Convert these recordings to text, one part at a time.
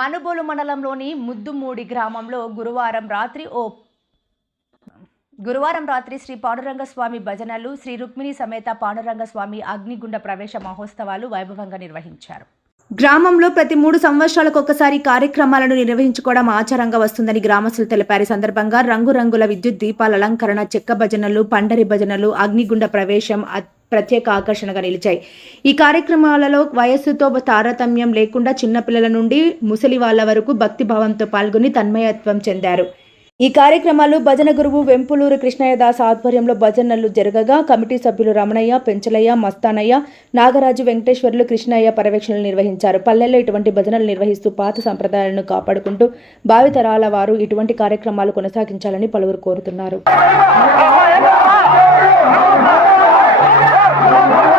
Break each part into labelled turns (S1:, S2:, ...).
S1: మనుబోలు మండలంలోని ముద్దుమూడి గ్రామంలో గురువారం రాత్రి ఓ గురువారం రాత్రి శ్రీ పాండురంగ స్వామి భజనలు శ్రీ రుక్మిణి సమేత పాండురంగ స్వామి అగ్నిగుండ ప్రవేశ మహోత్సవాలు వైభవంగా నిర్వహించారు. గ్రామంలో ప్రతి మూడు సంవత్సరాలకు ఒకసారి కార్యక్రమాలను నిర్వహించుకోవడం ఆచారంగా వస్తుందని గ్రామస్తులు తెలిపారు. సందర్భంగా రంగురంగుల విద్యుత్ దీపాల అలంకరణ చెక్క భజనలు పండరి భజనలు అగ్నిగుండ ప్రవేశం ప్రత్యేక ఆకర్షణగా నిలిచాయి. ఈ కార్యక్రమాలలో వయస్సుతో తారతమ్యం లేకుండా చిన్నపిల్లల నుండి ముసలి వాళ్ళ వరకు భక్తిభావంతో పాల్గొని తన్మయత్వం చెందారు. ఈ కార్యక్రమాలు భజన గురువు వెంపులూరు కృష్ణయ్యదాస్ ఆధ్వర్యంలో భజనలు జరగగా కమిటీ సభ్యులు రమణయ్య పెంచలయ్య మస్తానయ్య నాగరాజు వెంకటేశ్వర్లు కృష్ణయ్య పర్యవేక్షణలు నిర్వహించారు. పల్లెల్లో ఇటువంటి భజనలు నిర్వహిస్తూ పాత సంప్రదాయాలను కాపాడుకుంటూ భావితరాల వారు ఇటువంటి కార్యక్రమాలు కొనసాగించాలని పలువురు కోరుతున్నారు. Pragati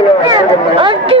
S1: real